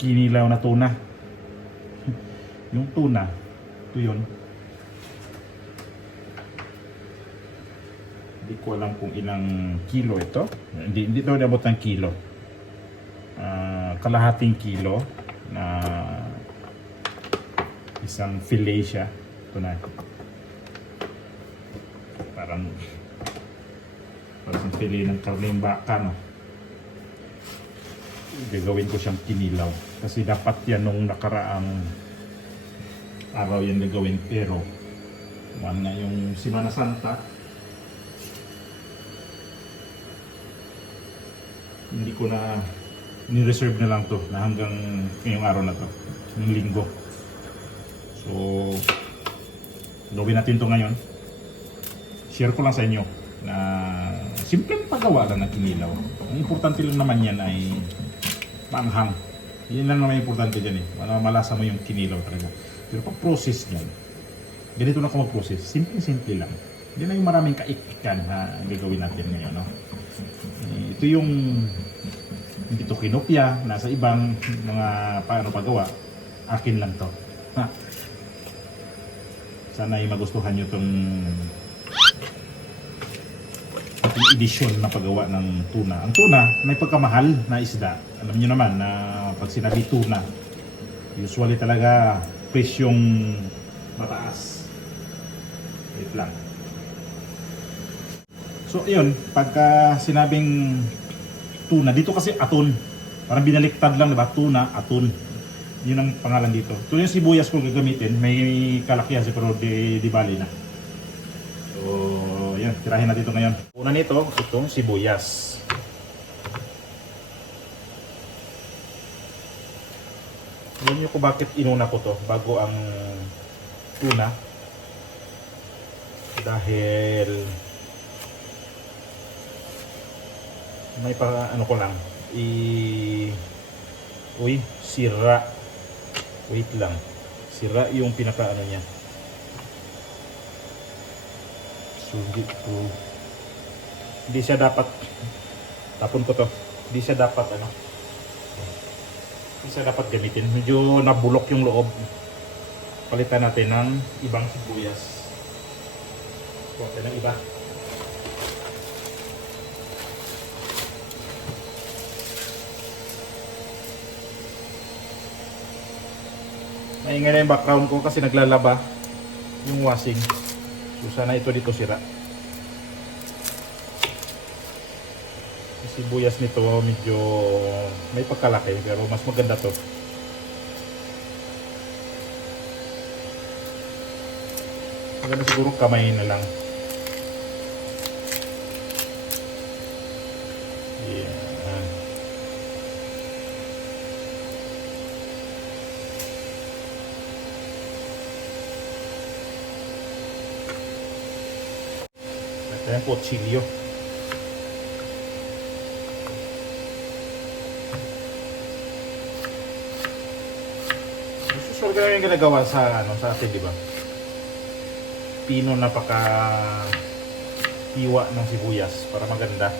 kinilaw na tuna. Yung tuna, ito yun. Hindi ko alam kung ilang kilo ito. Hindi ito nabot ng kilo. Kalahating kilo na isang fillet siya. Ito na. Parang fillet ng karneng baka, no? Gagawin ko siyang kinilaw. Kasi dapat yan nung nakaraang araw yan gagawin. Pero na yung Semana Santa, hindi ko na ni-reserve na lang to na hanggang ngayong araw na to, ng linggo. So gawin natin to ngayon. Share ko lang sa inyo na simpleng paggawa lang ng kinilaw. Ang importante lang naman yan ay maanghang. Yan lang naman importante dyan eh. Malasa mo yung kinilaw talaga. Pero pag process nyan, ganito na ako mag-process. Simple lang. Hindi na yung maraming kaikikan na gagawin natin ngayon, no? Ito yung hindi to kinopya, nasa ibang mga paano paggawa. Akin lang to. Ha? Sana ay magustuhan nyo itong edisyon na paggawa ng tuna. Ang tuna, may pagkamahal na isda. Alam niyo naman na pag sinabi tuna, usually talaga presyong mataas. Wait lang. So, yun, pagka sinabing tuna, dito kasi aton. Parang binaliktad lang, diba? Tuna, aton. Yun ang pangalan dito. Ito yung sibuyas ko gagamitin. May kalakihan siya pero di bali na. So, yan, tirahin natin ito ngayon. Una nito, itong sibuyas. Alam niyo kung bakit inuna ko to bago ang tuna. Dahil may ano ko lang uy, sira. Wait lang. Sira yung pinaka ano niya. Hindi siya dapat tapon ko to. Hindi siya dapat gamitin. Medyo nabulok yung loob. Palitan natin ng ibang sibuyas. Kuha ng iba. Maingay na yung background ko kasi naglalaba yung washing. So sana ito dito sira. Yung sibuyas nito medyo may pagkalaki pero mas maganda to. Maganda siguro kamay na lang. Yeah. Ayan po, chilyo. Usual ka yung ginagawa sa atin, di ba? Pino napaka hiwa ng sibuyas para maganda.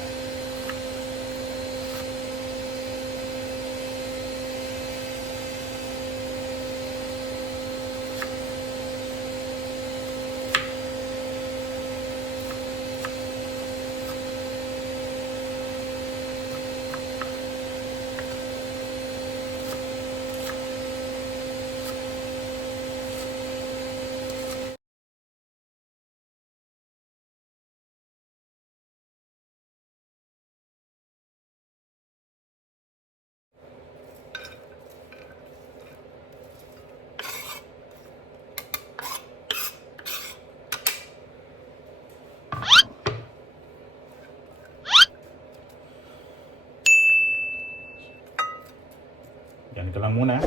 Yan ka lang muna.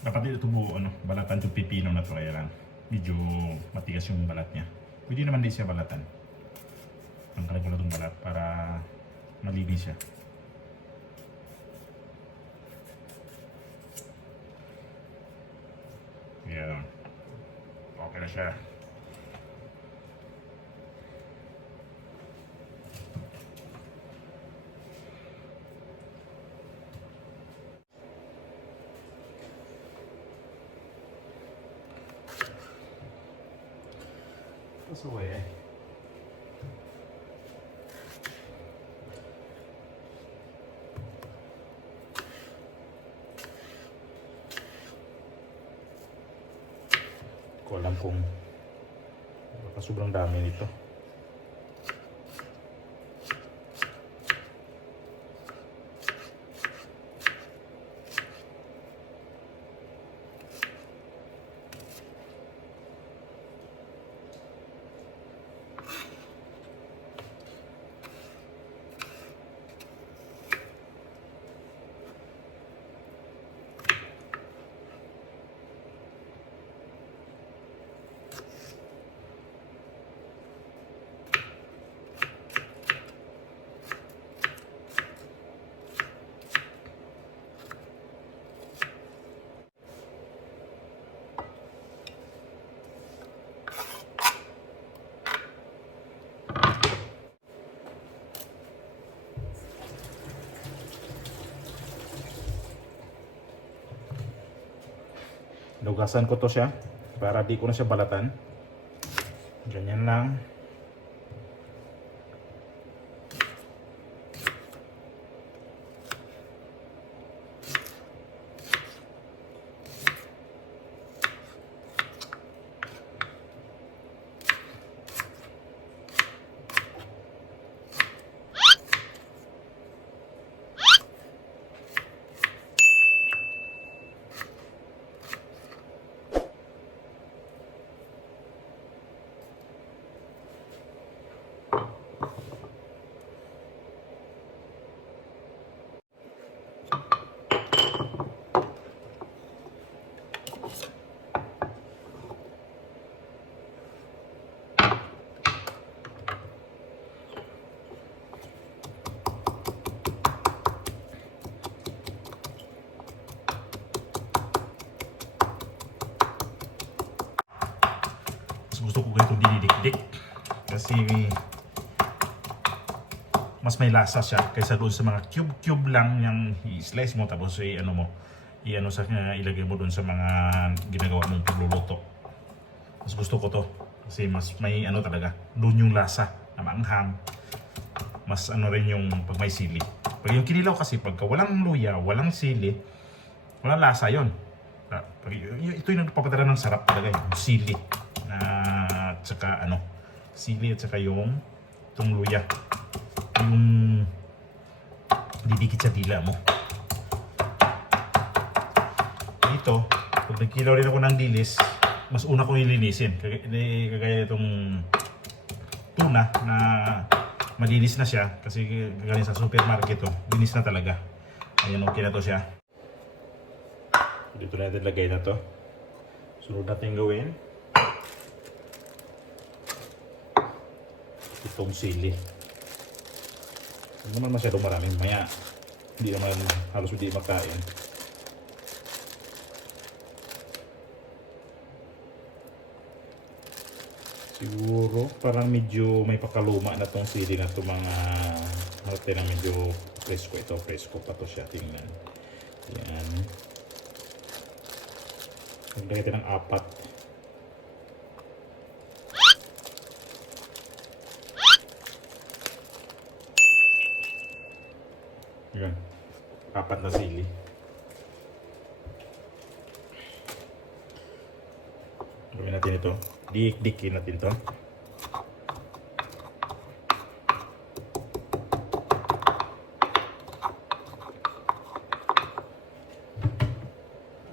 Dapat ito buo, ano, balatan itong pipino na to. Kaya lang, medyo matigas yung balat niya. Pwede naman din siya balatan. Ang ko na itong balat para malinis siya. Yan. Okay na siya. That's away. Ko alam kung baka sobrang dami nito. Lugasan ko to siya para di ko na siya balatan. Ganyan lang. Gusto ko ganito dinidikdik kasi mas may lasa siya kaysa doon sa mga cube lang yung i-slice mo tapos i-ano mo sa ilagay mo doon sa mga ginagawa mong pagluluto. Mas gusto ko to kasi mas may ano talaga doon yung lasa na maanghang, mas ano rin yung pag may sili. Pag yung kinilaw kasi pagka walang luya, walang sili, walang lasa yon. Ito yung nagpapadala ng sarap talaga yung sili. At saka ano, sili at saka yung itong luya, yung didikit sa dila mo. Dito, pag nagkilaw rin ako ng dilis, mas una kong ilinisin. Kagaya itong tuna na malinis na siya kasi galing sa supermarket to, linis na talaga. Ayan, okay na to siya. Dito natin lagay na to. Sunod natin gawin itong sili. Hindi naman masyadong maraming, maya hindi naman halos hindi makain. Siguro parang medyo may pakaluma na tong sili na to, mga harte na medyo presko. Ito presko pa to siya, tingnan. Yan. Naglagay tayo ng 4. Yan. 4 na sili. Gawin natin ito. Dik-dikin natin to.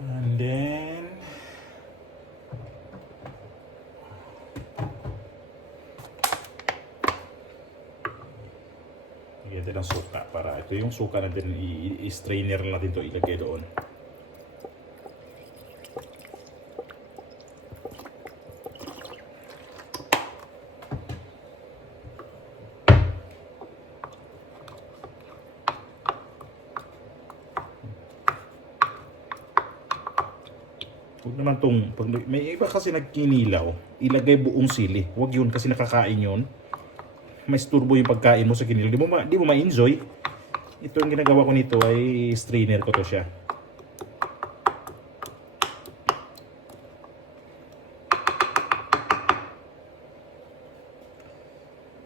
And then lagyan natin ng suka para ito yung suka natin, i-strainer natin to, ilagay doon. naman tong, pag may iba kasi nagkinilaw, ilagay buong sili. Huwag yun kasi nakakain yun. May turbo yung pagkain mo sa kinilaw. Di mo ma-enjoy. Ito ang ginagawa ko nito ay strainer ko to siya.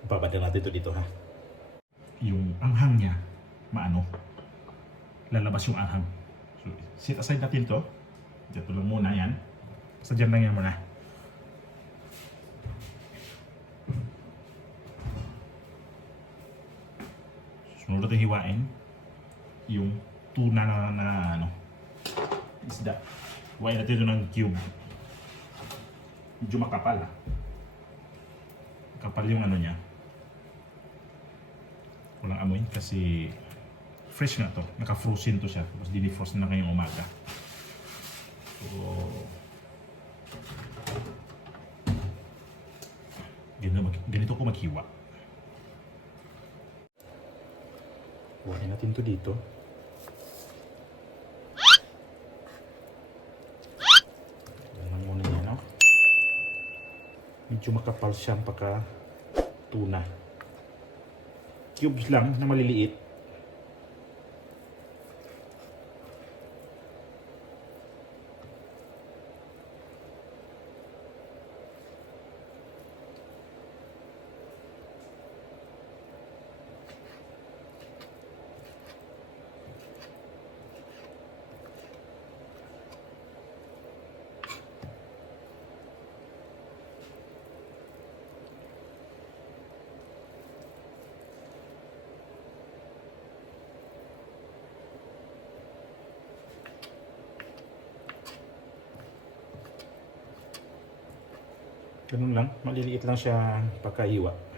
Babad na natin ito dito ha. Yung anghang niya, maano, lalabas yung anghang. So, set aside natin to. Dito lang muna yan. Basta dyan lang yan muna. Sunod natin hiwain yung tuna na ano, isda. Hiwain natin ito ng cube. Medyo makapal ha. Kapal yung ano niya. Walang amoy kasi fresh na to. Naka-frozen to siya. Tapos dinifrost na ngayong umaga. So, ganito ko maghiwa. Buhayin natin to dito. Ganun muna yan, no? Medyo makapal siyang pagka tuna. Cubes lang na maliliit. Ganun lang, maliliit lang siya pagkahiwa.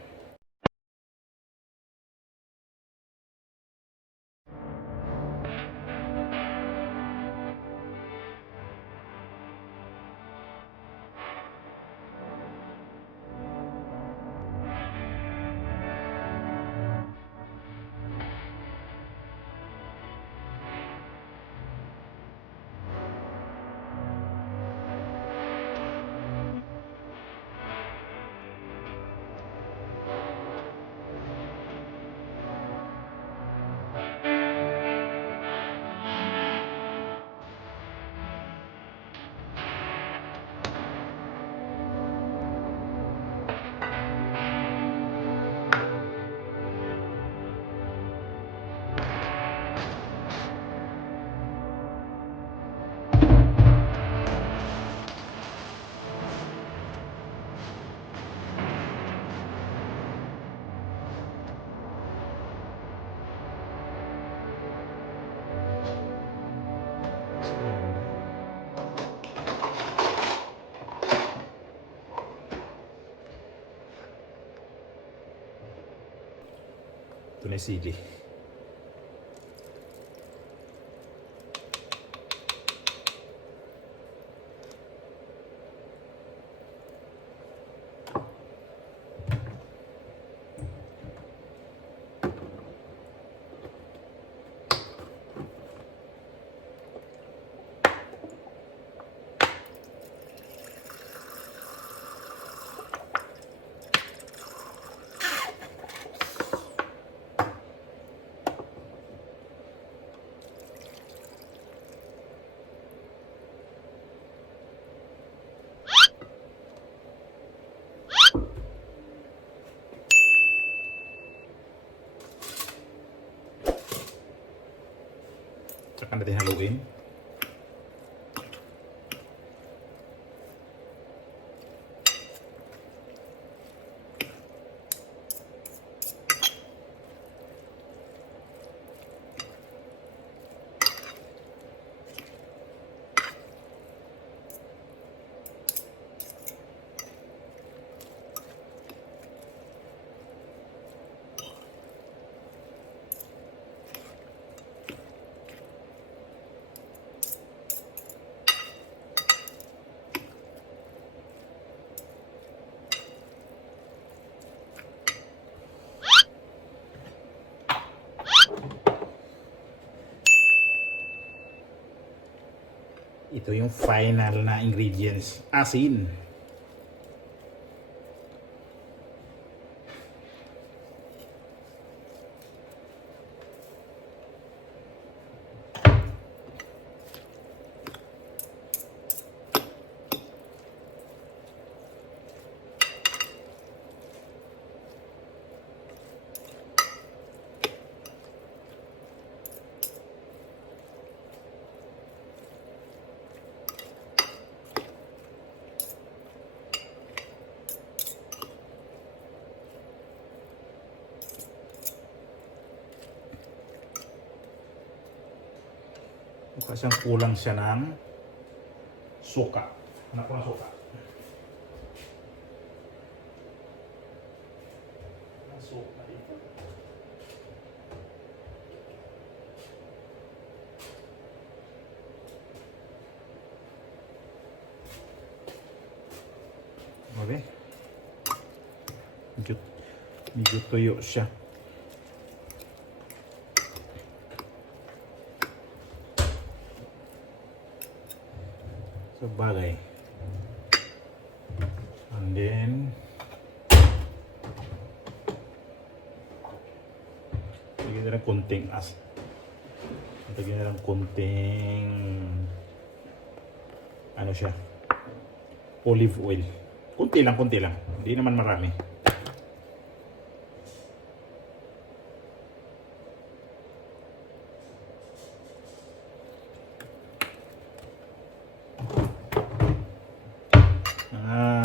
Ito na yung sili. Tsaka natin haluin. Ito yung final na ingredients. Asin. Mukha siyang kulang siya ng suka. Hanap ko ng suka. Suka dito. Okay. Medyo tuyo siya. So bagay. And then lagyan na ng konting lagyan na ng konting ano siya, olive oil. Konti lang, hindi naman marami.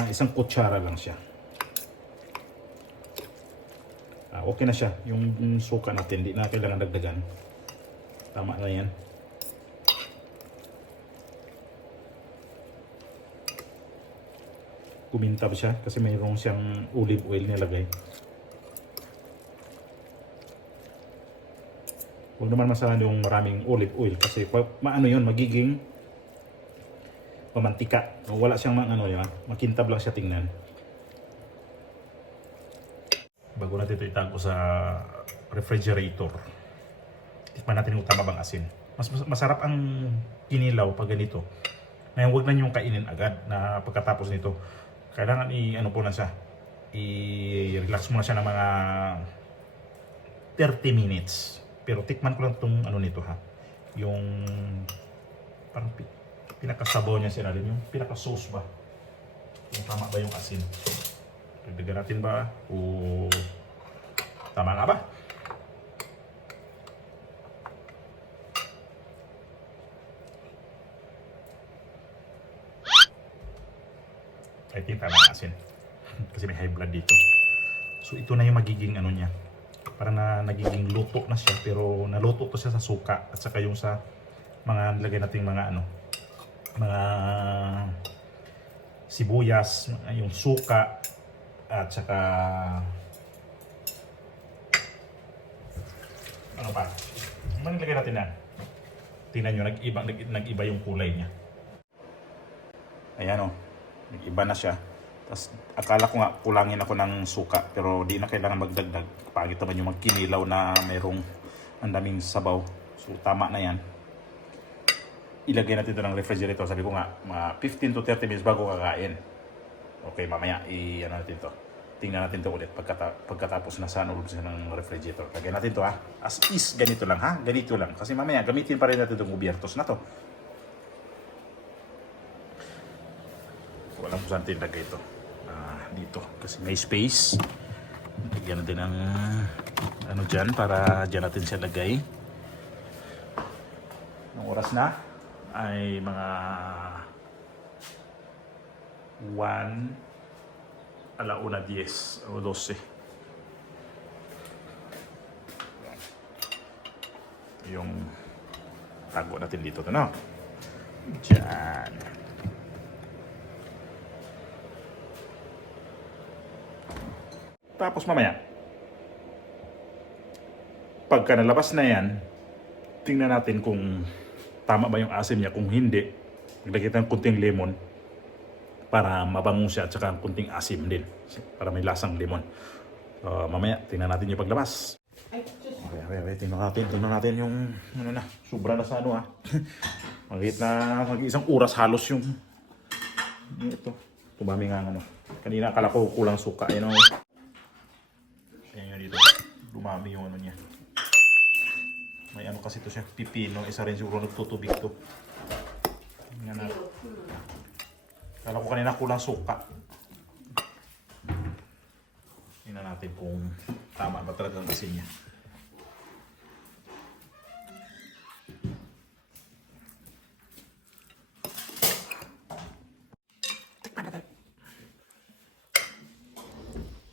Isang kutsara lang siya. Okay na siya. Yung suka natin, hindi na kailangan dagdagan. Tama na yan. Kumintab siya kasi mayroong siyang olive oil nilagay. Huwag naman masahan yung maraming olive oil kasi maano yun, magiging pamantika. Wala siyang makintab lang siya tingnan. Bago natin ito itago sa refrigerator, tikman natin kung tama bang asin. Masarap ang kinilaw pag ganito. Ngayon, huwag na niyong kainin agad na pagkatapos nito. Kailangan po na siya. I-relax mo na siya ng mga 30 minutes. Pero tikman ko lang itong nito ha. Yung parang pinakasabaw niya sila rin. Yung pinaka-sauce ba? Yung tama ba yung asin? Dagdagan natin ba? O tama nga ba? I think tama ang asin. Kasi may high blood dito. So ito na yung magiging niya. Para na nagiging luto na siya. Pero naluto to siya sa suka. At saka yung sa mga nilagay nating mga mga sibuyas, yung suka, at saka ano pa? Ano nilagay natin na? Tingnan nyo, nag-iba yung kulay niya. Ayan nag-iba na siya. Tapos akala ko nga kulangin ako ng suka, pero di na kailangan magdagdag. Pangit naman yung magkinilaw na mayroong ang daming sabaw. So tama na yan. Ilagay natin ito ng refrigerator. Sabi ko nga, mga 15 to 30 minutes bago kakain. Okay, mamaya, natin to. Tingnan natin to ulit pagkatapos na sa loob ng refrigerator. Lagyan natin to as is, ganito lang ganito lang. Kasi mamaya, gamitin pa rin natin itong kubiertos na to. Walang kung saan tinlagay ito. Dito, kasi may space. Lagyan natin ng dyan, para dyan natin siya lagay. Ang oras na ay mga 1:10 o 12. Yung tago natin dito Diyan. Tapos mamaya, pagka nalabas na yan, tingnan natin kung tama ba yung asim niya. Kung hindi, maglagay tayo ng kunting lemon para mabango siya at saka kunting asim din para may lasang lemon. Mamaya, tingnan natin yung paglabas. Okay, tingnan natin yung sobra na sa Mahigit na mag-isang oras halos yung ito. Tumami nga ano. Kanina akala ko kulang suka. Ayan o. Ayan nga dito. Dumami yung ano niya. May ano kasi to siya. Pipino. Isa rin siguro nagtutubig to. Tingnan natin. Akala ko kanina kulang suka. Tingnan natin kung tama ba talaga ang asin niya.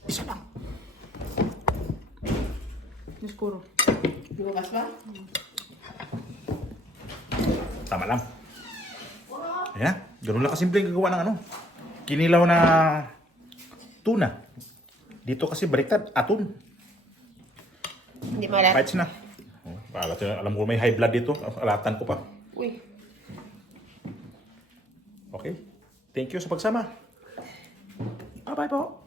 Isa lang. Siguro. Bukas ba? Tama lang. Ayan. Ganun lang kasimple yung gagawa ng ano. Kinilaw na tuna. Dito kasi baliktad, aton. Hindi malat. Bites na. Oh, alam ko may high blood dito. Alatan ko pa. Uy. Okay. Thank you sa pagsama. Bye-bye po.